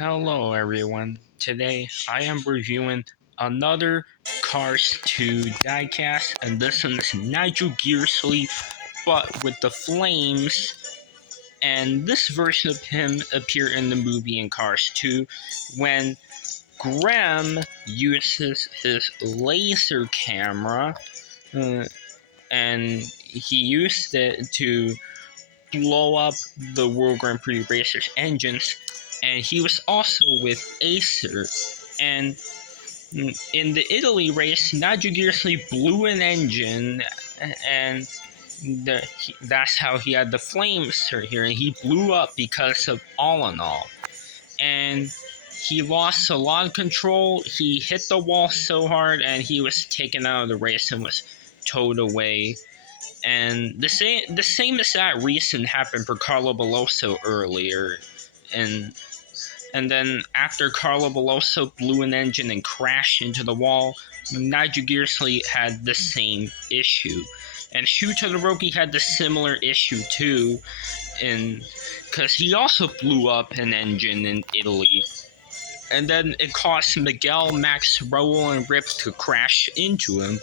Hello everyone. Today I am reviewing another Cars 2 diecast, and this one is Nigel Gearsley, but with the flames. And this version of him appeared in the movie in Cars 2 when Graham uses his laser camera, and he used it to blow up the World Grand Prix Racers engines, and he was also with Acer. And in the Italy race, Nigel Gearsley blew an engine, and that's how he had the flames right here, and he blew up because of all in all. And he lost a lot of control. He hit the wall so hard, and he was taken out of the race and was towed away. And the same exact reason happened for Carlo Beloso earlier, and then after Carlo Beloso blew an engine and crashed into the wall, Nigel Gearsley had the same issue, and Shu Todoroki had the similar issue too, because he also blew up an engine in Italy, and then it caused Miguel, Max, Raul, and Rip to crash into him.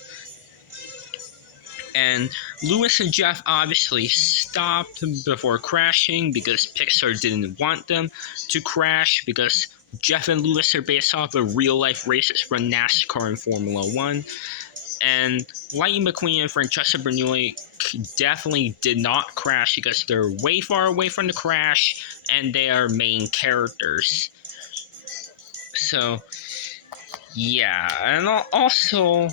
And Lewis and Jeff obviously stopped before crashing because Pixar didn't want them to crash, because Jeff and Lewis are based off of real-life races from NASCAR and Formula 1. And Lightning McQueen and Francesca Bernoulli definitely did not crash because they're way far away from the crash and they are main characters. So, yeah. And also,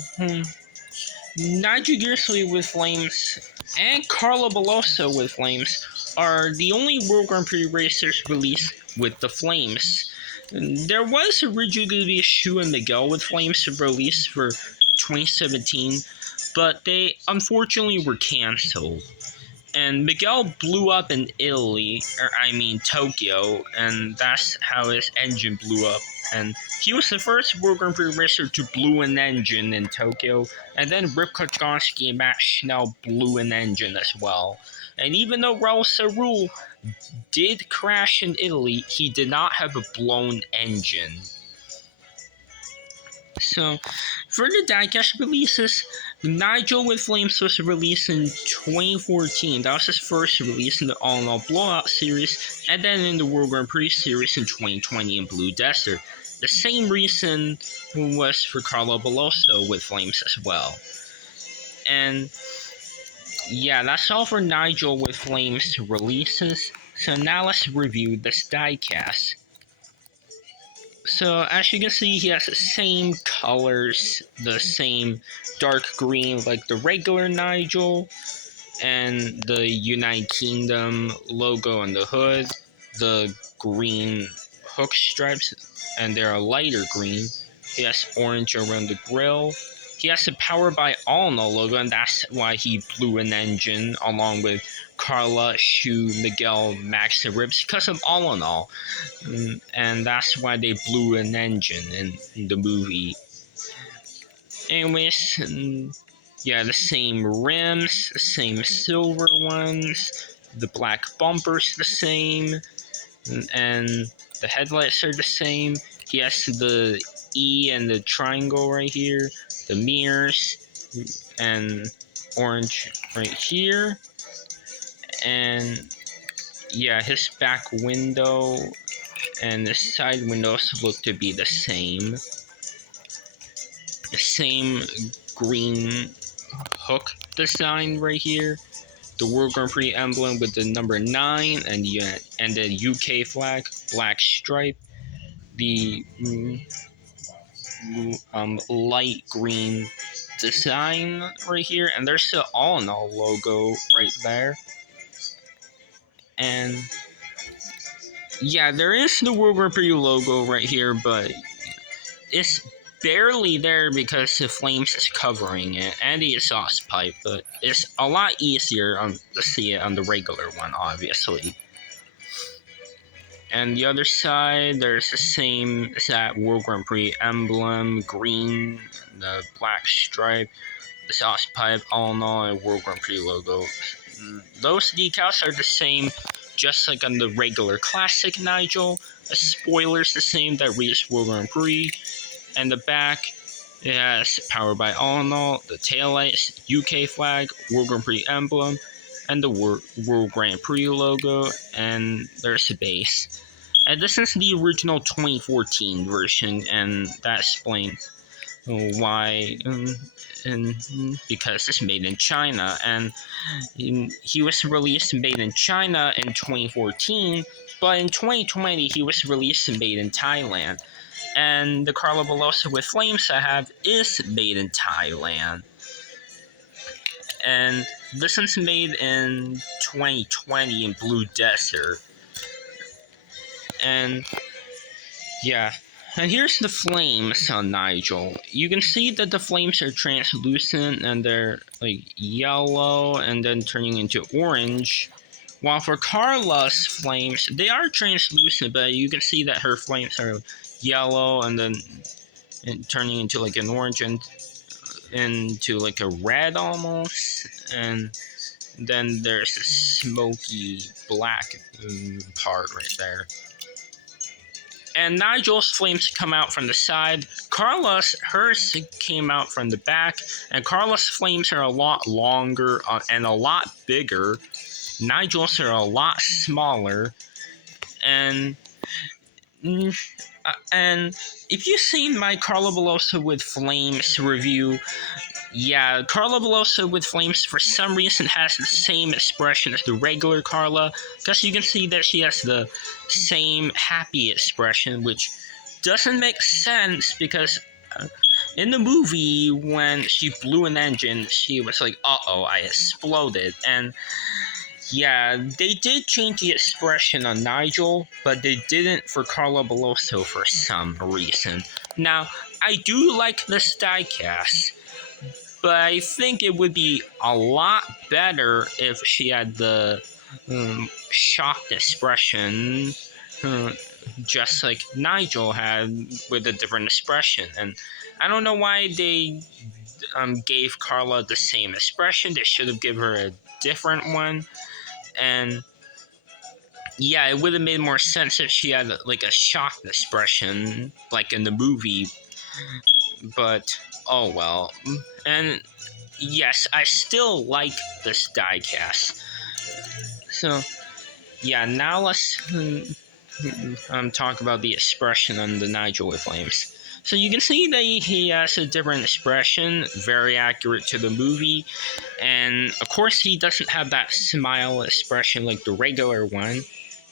Nigel Gearsley with flames and Carlo Beloso with flames are the only World Grand Prix racers released with the flames. There was originally going to be a Shu and Miguel with flames released for 2017, but they unfortunately were cancelled. And Miguel blew up in Tokyo, and that's how his engine blew up. And he was the first World Grand Prix racer to blow an engine in Tokyo, and then Rip Kotkonski and Matt Schnell blew an engine as well. And even though Raul Sarul did crash in Italy, he did not have a blown engine. So, for the diecast releases, Nigel with Flames was released in 2014. That was his first release in the All in All Blowout series, and then in the World Grand Prix series in 2020 in Blue Desert. The same reason was for Carlo Beloso with Flames as well. And yeah, that's all for Nigel with Flames releases. So now let's review this diecast. So as you can see, he has the same colors, the same dark green like the regular Nigel, and the United Kingdom logo on the hood, the green hook stripes, and they're a lighter green. He has orange around the grill. He has the Powered by All in All logo, and that's why he blew an engine along with Carla, Shu, Miguel, Max, and Ribs, because of All in All. And that's why they blew an engine in the movie. Anyways, yeah, the same rims, the same silver ones, the black bumpers the same, and the headlights are the same. He has the E and the triangle right here, the mirrors, and orange right here. And yeah, his back window and the side windows look to be the same. The same green hook design right here. The World Grand Prix emblem with the number 9 and the UK flag, black stripe. The light green design right here, and there's the All in All logo right there. And yeah, there is the World Grand Prix logo right here, but it's barely there because the flames is covering it, and the exhaust pipe, but it's a lot easier to see it on the regular one, obviously. And the other side, there's the same exact World Grand Prix emblem, green, the black stripe, the exhaust pipe, all in all, and World Grand Prix logo. Those decals are the same just like on the regular classic Nigel. The spoiler's the same that reads World Grand Prix. And the back, it has powered by All in All, the taillights, UK flag, World Grand Prix emblem, and the World Grand Prix logo, and there's the base. And this is the original 2014 version, and that explains why, and because it's made in China, and he was released and made in China in 2014, but in 2020 he was released and made in Thailand. And the Carla Velosa with Flames I have is made in Thailand. And this one's made in 2020 in Blue Desert. And yeah. And here's the flames on Nigel. You can see that the flames are translucent and they're like yellow and then turning into orange. While for Carla's flames, they are translucent, but you can see that her flames are yellow and then turning into like an orange and into like a red almost. And then there's a smoky black part right there. And Nigel's flames come out from the side. Carla's, hers came out from the back. And Carla's flames are a lot longer and a lot bigger. Nigel's are a lot smaller. And if you've seen my Carla Velosa with Flames review, yeah, Carla Velosa with Flames for some reason has the same expression as the regular Carla, because you can see that she has the same happy expression, which doesn't make sense because in the movie when she blew an engine, she was like, uh-oh, I exploded. And yeah, they did change the expression on Nigel, but they didn't for Carla Velosa for some reason. Now, I do like this diecast, but I think it would be a lot better if she had the shocked expression, just like Nigel had with a different expression. And I don't know why they gave Carla the same expression. They should have given her a different one. And yeah, it would have made more sense if she had like a shocked expression, like in the movie. But oh well. And yes, I still like this diecast. So yeah, now let's talk about the expression on the Nigel with Flames. So you can see that he has a different expression, very accurate to the movie. And of course he doesn't have that smile expression like the regular one,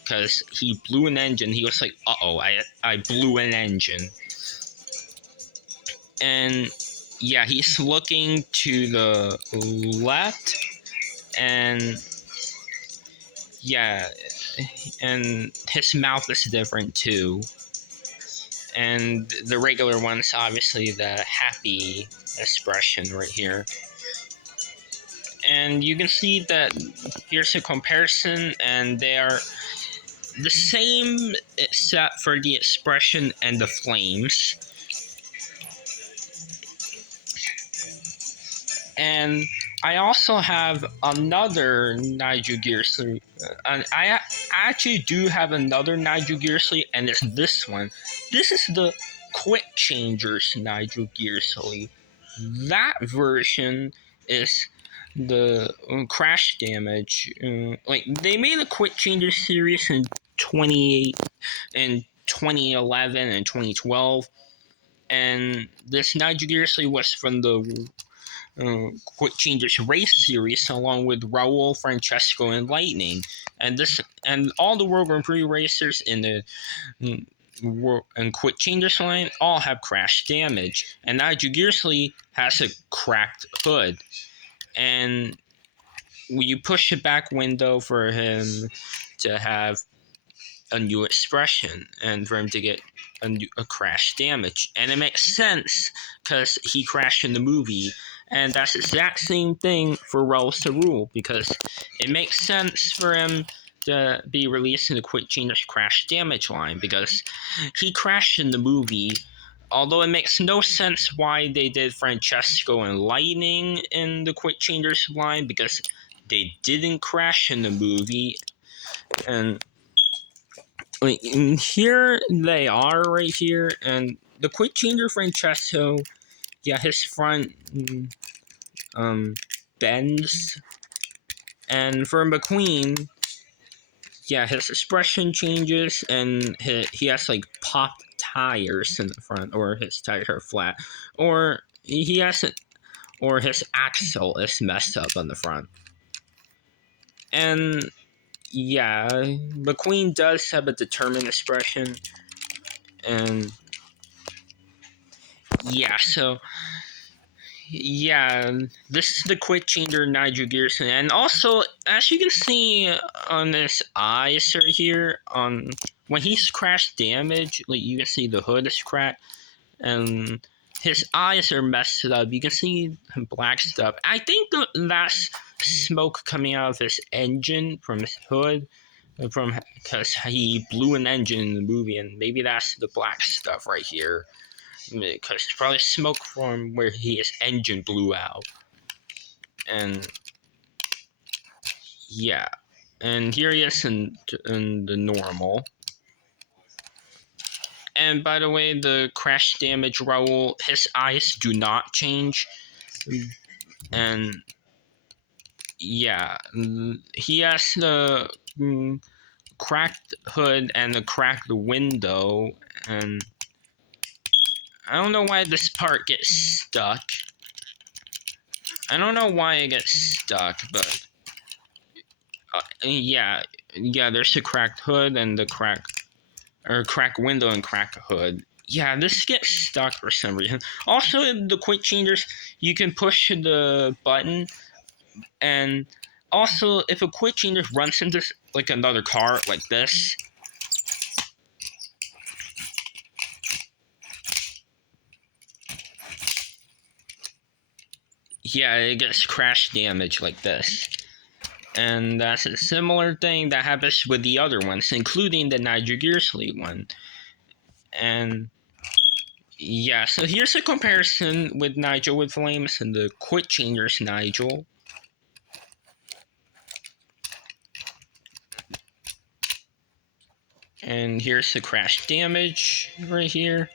because he blew an engine. He was like, uh-oh, I blew an engine. And yeah, he's looking to the left, and yeah, and his mouth is different too. And the regular one's obviously the happy expression right here. And you can see that here's a comparison, and they are the same except for the expression and the flames. And I also have another Nigel Gearsley. I actually do have another Nigel Gearsley, and it's this one. This is the Quick Changers Nigel Gearsley. That version is the crash damage. Like they made a Quick Changers series in 2011 and 2012, and this Nigel Gearsley was from the Quick Changers race series, along with Raul, Francesco, and Lightning, and all the World Grand Prix racers in the and Quick Changers line all have crash damage, and Nigel Gearsley has a cracked hood, and when you push the back window for him to have a new expression and for him to get a crash damage, and it makes sense because he crashed in the movie. And that's the exact same thing for Raul Cerul, because it makes sense for him to be released in the Quick Changers Crash Damage line, because he crashed in the movie. Although it makes no sense why they did Francesco and Lightning in the Quick Changers line, because they didn't crash in the movie. And here they are right here. And the quick changer Francesco, yeah, his front bends. And for McQueen, yeah, his expression changes, and he has like popped tires in the front, or his tires are flat, or he has it, or his axle is messed up on the front. And yeah, McQueen does have a determined expression, and yeah, so yeah, this is the quick changer Nigel Gearsley, and also as you can see on this eyes right here, on when he's crash damage, like you can see the hood is cracked, and his eyes are messed up. You can see black stuff. I think that's smoke coming out of his engine from his hood, from because he blew an engine in the movie, and maybe that's the black stuff right here. Because it's probably smoke from where his engine blew out. And yeah. And here he is in the normal. And by the way, the crash damage Raul, his eyes do not change. And yeah, he has the cracked hood and the cracked window. And I don't know why this part gets stuck. I don't know why it gets stuck, but yeah, there's a cracked hood and the cracked window and cracked hood. Yeah, this gets stuck for some reason. Also, in the quick changers, you can push the button, and also if a quick changer runs into like another car like this, yeah, it gets crash damage like this. And that's a similar thing that happens with the other ones, including the Nigel Gearsley one. And yeah, so here's a comparison with Nigel with Flames and the quick changers Nigel. And here's the crash damage right here.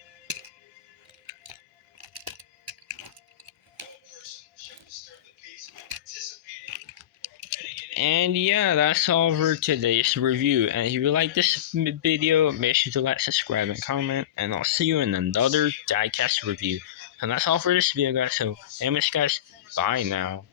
And yeah, that's all for today's review. And if you like this video, make sure to like, subscribe, and comment. And I'll see you in another diecast review. And that's all for this video, guys. So, anyways, guys, bye now.